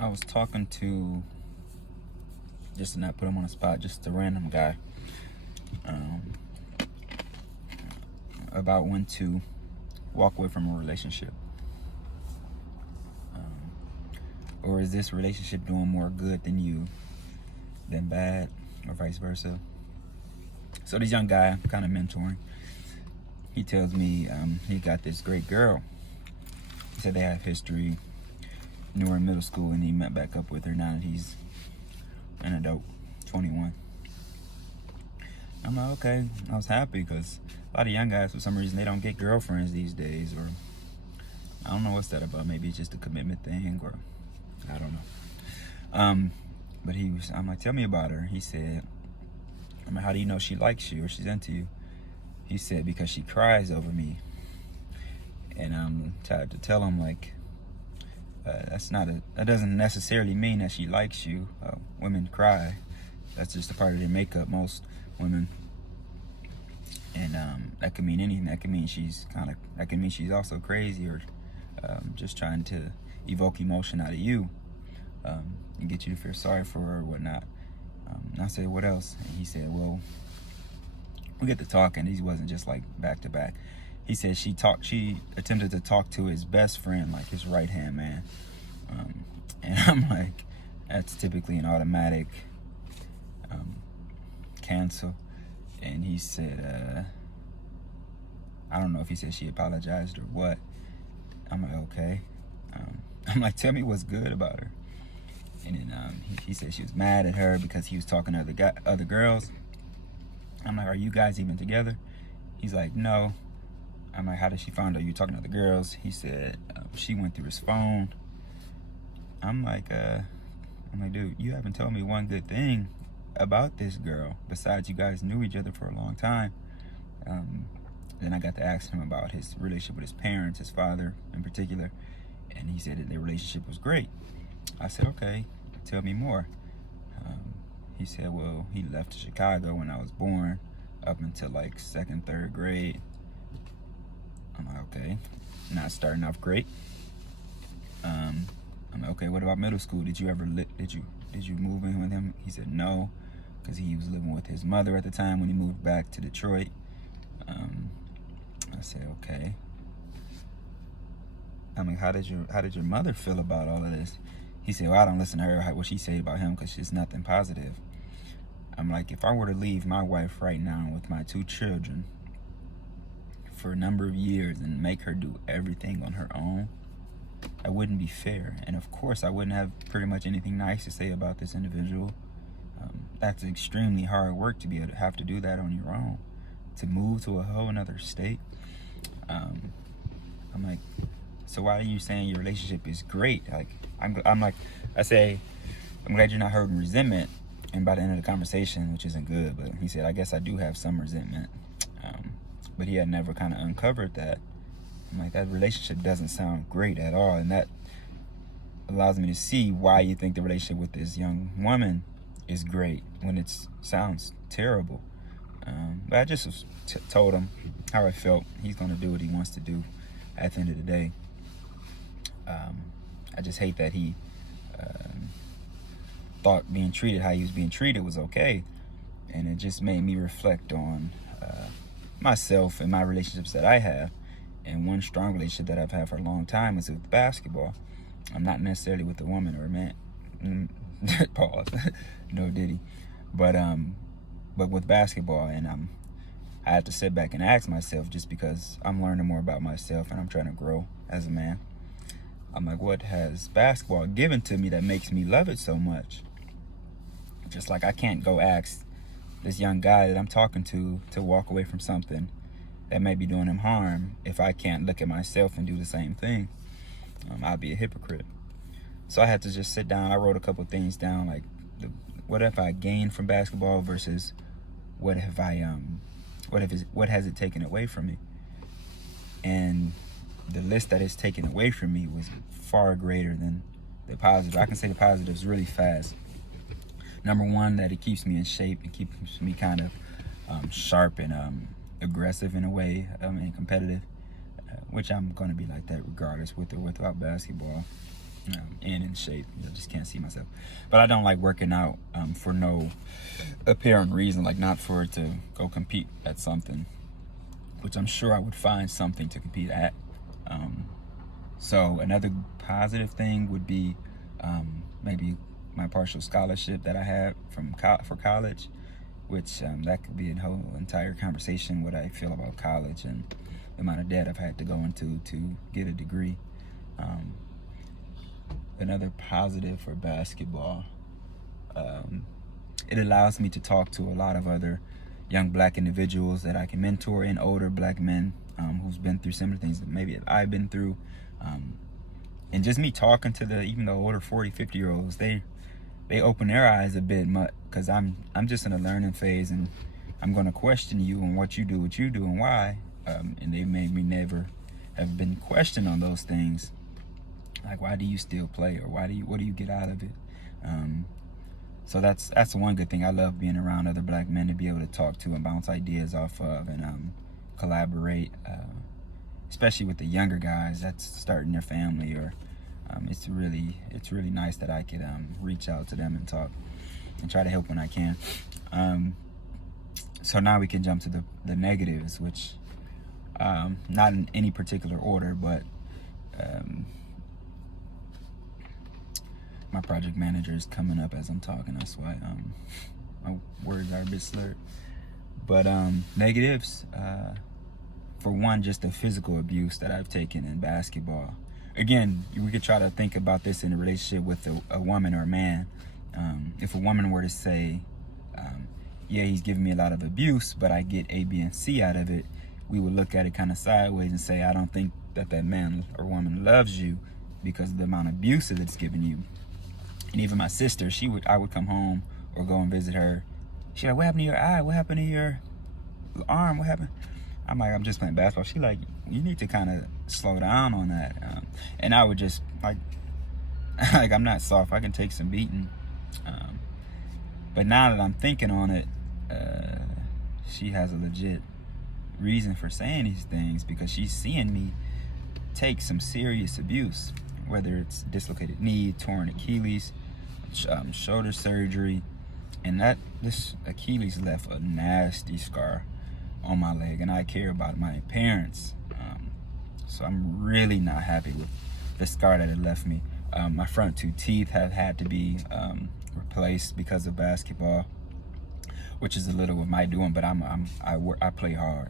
I was talking to, just to not put him on the spot, just a random guy, um, about when to walk away from a relationship. Or is this relationship doing more good than you than bad, or vice versa? So this young guy I'm kind of mentoring, he tells me he got this great girl. He said they have history, knew her in middle school, and he met back up with her now that he's an adult, 21. I'm like, okay. I was happy because a lot of young guys, for some reason, they don't get girlfriends these days, or I don't know what's that about. Maybe it's just a commitment thing, or I don't know. But I'm like, tell me about her. He said, I'm like, how do you know she likes you or she's into you? He said, because she cries over me. And I'm tired to tell him, like, that doesn't necessarily mean that she likes you. Women cry. That's just a part of their makeup, most women. And that could mean anything. That could mean she's also crazy, or just trying to evoke emotion out of you, and get you to feel sorry for her or whatnot. And I said, what else? And he said, well, we get to talking. He wasn't just like back to back. He said she attempted to talk to his best friend, like his right hand man. And I'm like, that's typically an automatic cancel. And he said, I don't know if he said she apologized or what. I'm like, okay. I'm like, tell me what's good about her. And then he said she was mad at her because he was talking to other girls. I'm like, are you guys even together? He's like, no. I'm like, how did she find out you talking to other girls? He said, she went through his phone. I'm like, dude, you haven't told me one good thing about this girl besides you guys knew each other for a long time. Then I got to ask him about his relationship with his parents, his father in particular, and he said that their relationship was great. I said, okay, tell me more. He said, well, he left to Chicago when I was born, up until like 2nd, 3rd grade. I'm like, okay, not starting off great. I'm like, okay, what about middle school? Did you move in with him? He said no, because he was living with his mother at the time when he moved back to Detroit. I said, okay. I mean, how did your mother feel about all of this? He said, well, I don't listen to her, what she said about him, because she's nothing positive. I'm like, if I were to leave my wife right now with my 2 children for a number of years and make her do everything on her own, that wouldn't be fair. And of course, I wouldn't have pretty much anything nice to say about this individual. That's extremely hard work to be able to have to do that on your own, to move to a whole another state. I'm like, so why are you saying your relationship is great? Like, I'm like, I say, I'm glad you're not hurting resentment. And by the end of the conversation, which isn't good, but he said, I guess I do have some resentment. But he had never kind of uncovered that. I'm like, that relationship doesn't sound great at all. And that allows me to see why you think the relationship with this young woman is great when it sounds terrible. But I just told him how I felt. He's going to do what he wants to do at the end of the day. I just hate that he thought being treated how he was being treated was okay. And it just made me reflect on myself and my relationships that I have. And one strong relationship that I've had for a long time is with basketball. I'm not necessarily with a woman or a man. Pause. No diddy. But with basketball, and I have to sit back and ask myself, just because I'm learning more about myself and I'm trying to grow as a man. I'm like, what has basketball given to me that makes me love it so much? Just like I can't go ask this young guy that I'm talking to walk away from something that may be doing him harm if I can't look at myself and do the same thing. I'd be a hypocrite. So I had to just sit down. I wrote a couple things down, like what have I gained from basketball versus what has it taken away from me? And the list that it's taken away from me was far greater than the positive. I can say the positives really fast. Number one, that it keeps me in shape. It keeps me kind of sharp and aggressive in a way, and competitive, which I'm going to be like that regardless with or without basketball. in shape. I just can't see myself. But I don't like working out for no apparent reason, like not for it to go compete at something, which I'm sure I would find something to compete at. So another positive thing would be maybe my partial scholarship that I had for college, which that could be a whole entire conversation, what I feel about college and the amount of debt I've had to go into to get a degree. Another positive for basketball, it allows me to talk to a lot of other young black individuals that I can mentor, and older black men who's been through similar things that maybe I've been through. And just me talking to even the older 40, 50-year-olds, they open their eyes a bit, because I'm just in a learning phase, and I'm going to question you on what you do, and why. And they made me never have been questioned on those things. Like, why do you still play, or what do you get out of it? So that's one good thing. I love being around other black men to be able to talk to and bounce ideas off of, and collaborate, especially with the younger guys that's starting their family, or it's really nice that I could reach out to them and talk and try to help when I can. So now we can jump to the negatives, which not in any particular order, but my project manager is coming up as I'm talking. That's why my words are a bit slurred. But negatives, for one, just the physical abuse that I've taken in basketball. Again, we could try to think about this in a relationship with a woman or a man. If a woman were to say, yeah, he's giving me a lot of abuse, but I get A, B, and C out of it, we would look at it kind of sideways and say, I don't think that man or woman loves you because of the amount of abuse that it's giving you. And even my sister, I would come home or go and visit her. She's like, what happened to your eye? What happened to your arm? What happened? I'm like, I'm just playing basketball. She's like, you need to kind of slow down on that. And I would just, like I'm not soft. I can take some beating. But now that I'm thinking on it, she has a legit reason for saying these things, because she's seeing me take some serious abuse, whether it's dislocated knee, torn Achilles, shoulder surgery, and this Achilles left a nasty scar on my leg, and I care about my parents, so I'm really not happy with the scar that it left me. My front 2 teeth have had to be replaced because of basketball, which is a little of my doing, but I play hard.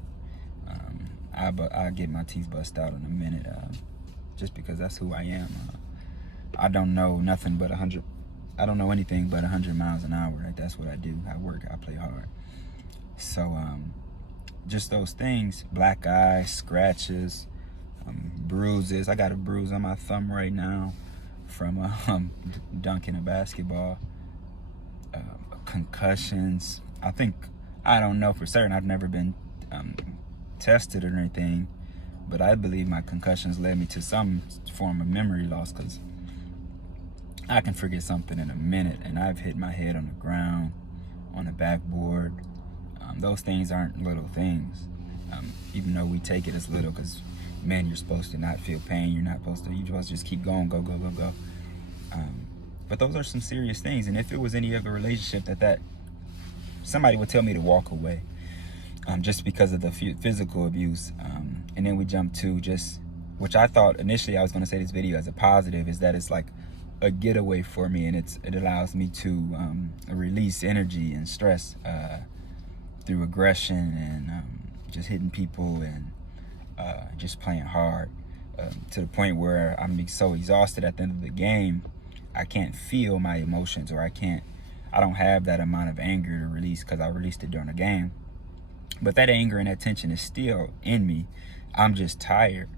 I get my teeth busted out in a minute, just because that's who I am. I don't know nothing but 100. I don't know anything but 100 miles an hour. Like, that's what I do. I work. I play hard. So just those things: black eye, scratches, bruises. I got a bruise on my thumb right now from dunking a basketball. Concussions. I don't know for certain. I've never been tested or anything, but I believe my concussions led me to some form of memory loss, because I can forget something in a minute, and I've hit my head on the ground, on the backboard. Those things aren't little things, even though we take it as little, because man, you're supposed to not feel pain. You're supposed to just keep going, go. But those are some serious things, and if it was any other relationship that somebody would tell me to walk away, just because of the physical abuse. And then we jump to just, which I thought initially I was going to say this video as a positive, is that it's like a getaway for me, and it allows me to release energy and stress through aggression and just hitting people and just playing hard, to the point where I'm so exhausted at the end of the game, I can't feel my emotions, or I don't have that amount of anger to release, because I released it during the game. But that anger and that tension is still in me. I'm just tired.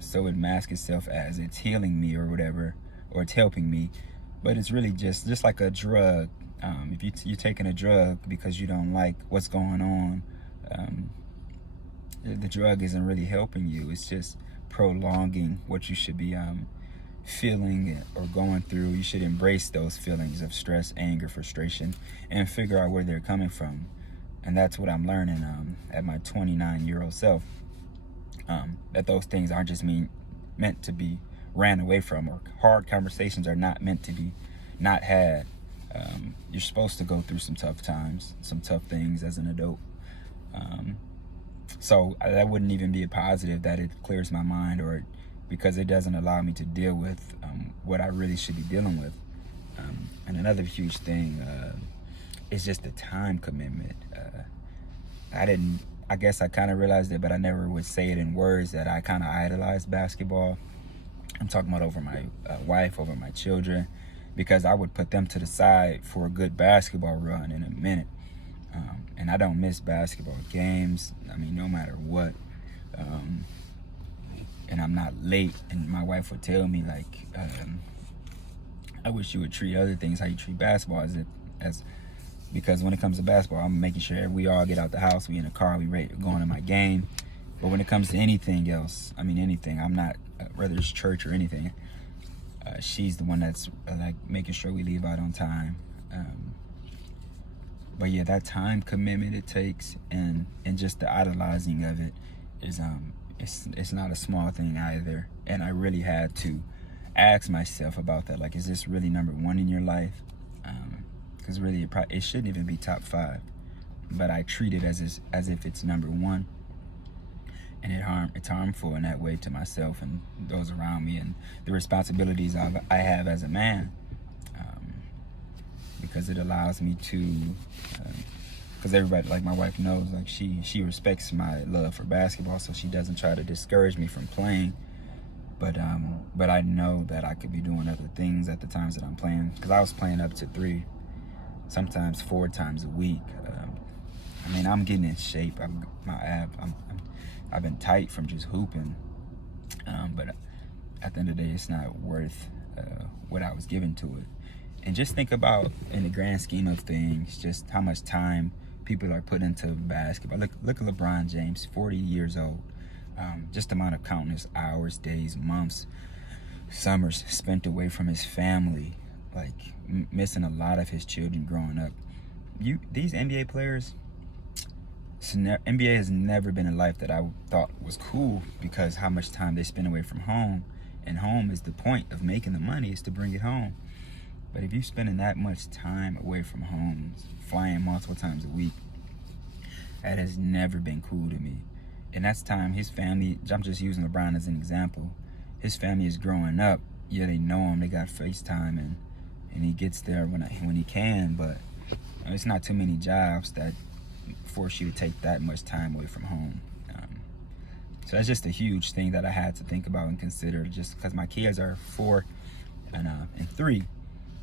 So it masks itself as it's healing me or whatever, or it's helping me. But it's really just like a drug. If you're taking a drug because you don't like what's going on, the drug isn't really helping you. It's just prolonging what you should be feeling or going through. You should embrace those feelings of stress, anger, frustration, and figure out where they're coming from. And that's what I'm learning at my 29-year-old self, that those things aren't just meant to be ran away from, or hard conversations are not meant to be not had. You're supposed to go through some tough times, some tough things as an adult. So that wouldn't even be a positive that it clears my mind, or because it doesn't allow me to deal with what I really should be dealing with. And another huge thing is just the time commitment. I guess I kind of realized it, but I never would say it in words, that I kind of idolized basketball. I'm talking about over my wife, over my children, because I would put them to the side for a good basketball run in a minute. And I don't miss basketball games, I mean, no matter what. And I'm not late. And my wife would tell me, like, I wish you would treat other things how you treat basketball, because when it comes to basketball, I'm making sure we all get out the house, we in the car, we ready to go into my game. But when it comes to anything else, I mean, anything, I'm not, whether it's church or anything, she's the one that's like making sure we leave out on time. But yeah, that time commitment it takes, and just the idolizing of it is it's not a small thing either. And I really had to ask myself about that. Like, is this really number one in your life? Because really, it shouldn't even be top 5. But I treat it as if it's number one, and it's harmful in that way to myself and those around me, and the responsibilities I have as a man. Because it allows me to, because everybody, like my wife knows, like she respects my love for basketball, so she doesn't try to discourage me from playing. But I know that I could be doing other things at the times that I'm playing, because I was playing up to 3, sometimes 4 times a week. I mean, I'm getting in shape. I've been tight from just hooping, but at the end of the day, it's not worth what I was given to it. And just think about, in the grand scheme of things, just how much time people are put into basketball. Look at LeBron James, 40 years old. Just the amount of countless hours, days, months, summers spent away from his family, like missing a lot of his children growing up. These NBA players, NBA has never been a life that I thought was cool, because how much time they spend away from home. And home is the point of making the money, is to bring it home. But if you're spending that much time away from home, flying multiple times a week, that has never been cool to me. And that's time his family, I'm just using LeBron as an example, his family is growing up. Yeah, they know him, they got FaceTime, and he gets there when he can, but it's not too many jobs that force you to take that much time away from home. So that's just a huge thing that I had to think about and consider, just because my kids are 4 and 3.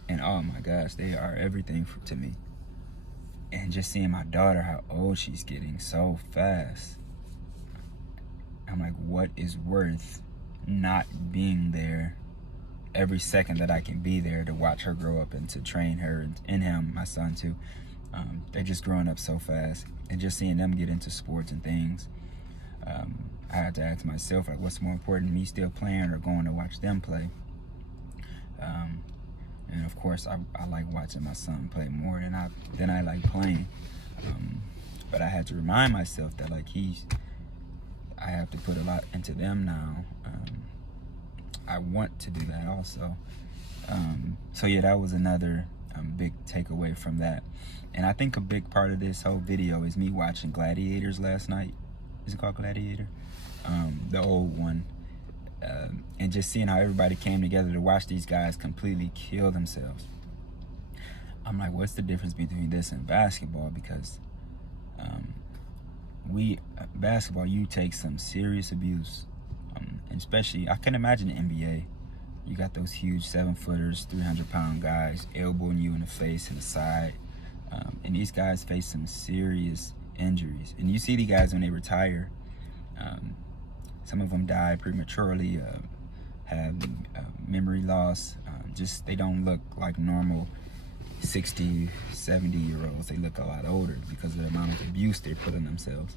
And oh my gosh, they are everything to me. And just seeing my daughter, how old she's getting so fast. I'm like, what is worth not being there every second that I can be there to watch her grow up and to train her and him, my son too. They're just growing up so fast. And just seeing them get into sports and things. I had to ask myself, like, what's more important, me still playing or going to watch them play? And of course, I like watching my son play more than I like playing. But I had to remind myself that, like, I have to put a lot into them now. I want to do that also. So yeah, that was another big takeaway from that. And I think a big part of this whole video is me watching Gladiators last night. Is it called Gladiator? The old one. And just seeing how everybody came together to watch these guys completely kill themselves. I'm like, what's the difference between this and basketball? Because basketball, you take some serious abuse. And especially, I can imagine the NBA. You got those huge 7-footers, 300-pound guys elbowing you in the face and the side. And these guys face some serious injuries. And you see the guys when they retire. Some of them die prematurely, have memory loss. Just, they don't look like normal 60, 70-year-olds. They look a lot older because of the amount of abuse they put on themselves.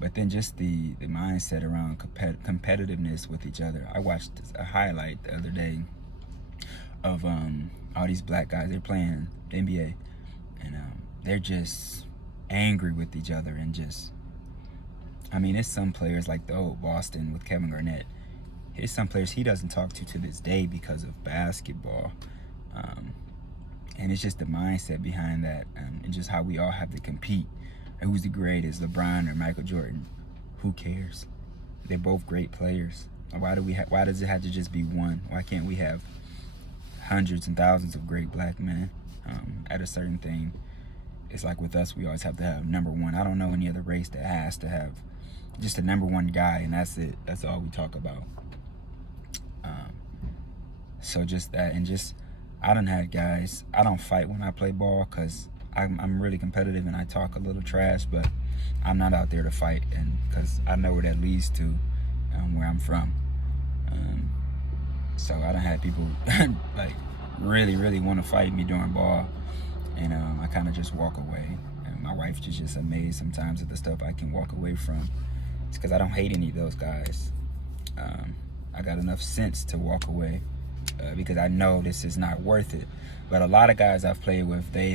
But then just the mindset around competitiveness with each other. I watched a highlight the other day of all these black guys. They're playing the NBA, and they're just angry with each other, and just, I mean, it's some players like the old Boston with Kevin Garnett. Here's some players he doesn't talk to this day because of basketball. And it's just the mindset behind that, and just how we all have to compete. And who's the greatest, LeBron or Michael Jordan? Who cares? They're both great players. Why does it have to just be one? Why can't we have hundreds and thousands of great black men at a certain thing? It's like with us, we always have to have number one. I don't know any other race that has to have just a number one guy, and that's it. That's all we talk about. So just that, and just, I done had guys, I don't fight when I play ball because I'm really competitive and I talk a little trash, but I'm not out there to fight, and because I know where that leads to, where I'm from. So I done had people like really want to fight me during ball, and I kind of just walk away. And my wife is just amazed sometimes at the stuff I can walk away from. It's because I don't hate any of those guys. I got enough sense to walk away because I know this is not worth it. But a lot of guys I've played with, they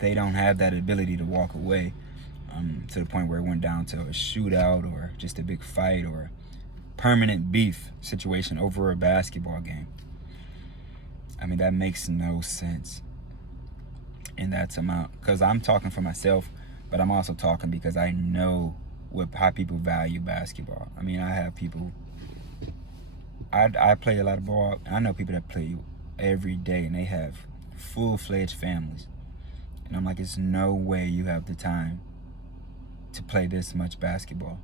don't have that ability to walk away to the point where it went down to a shootout or just a big fight or permanent beef situation over a basketball game. I mean, that makes no sense in that amount, because I'm talking for myself, but I'm also talking because I know how people value basketball. I mean, I have people, I play a lot of ball. I know people that play every day and they have full-fledged families. And I'm like, it's no way you have the time to play this much basketball.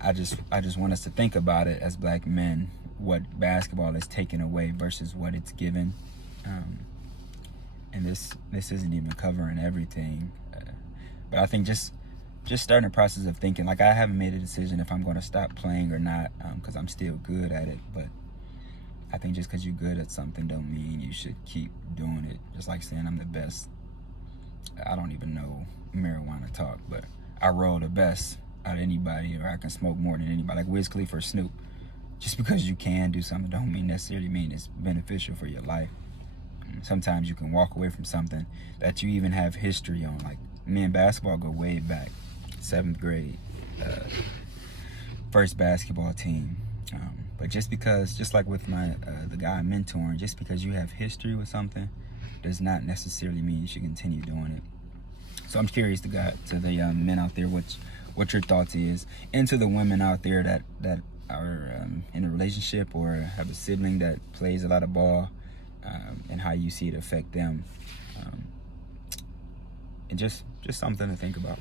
I just want us to think about it as black men, what basketball is taken away versus what it's given. And this isn't even covering everything. But I think just starting the process of thinking, like, I haven't made a decision if I'm going to stop playing or not, because I'm still good at it. But I think just because you're good at something don't mean you should keep doing it. Just like saying I'm the best. I don't even know marijuana talk, but I roll the best out of anybody, or I can smoke more than anybody, like Wiz Khalifa or Snoop. Just because you can do something don't necessarily mean it's beneficial for your life. Sometimes you can walk away from something that you even have history on. Like, me and basketball go way back. 7th grade, first basketball team. But just because, just like with my the guy I'm mentoring, just because you have history with something does not necessarily mean you should continue doing it. So I'm curious to the young men out there what your thoughts is, and to the women out there that are in a relationship or have a sibling that plays a lot of ball, and how you see it affect them, and just something to think about.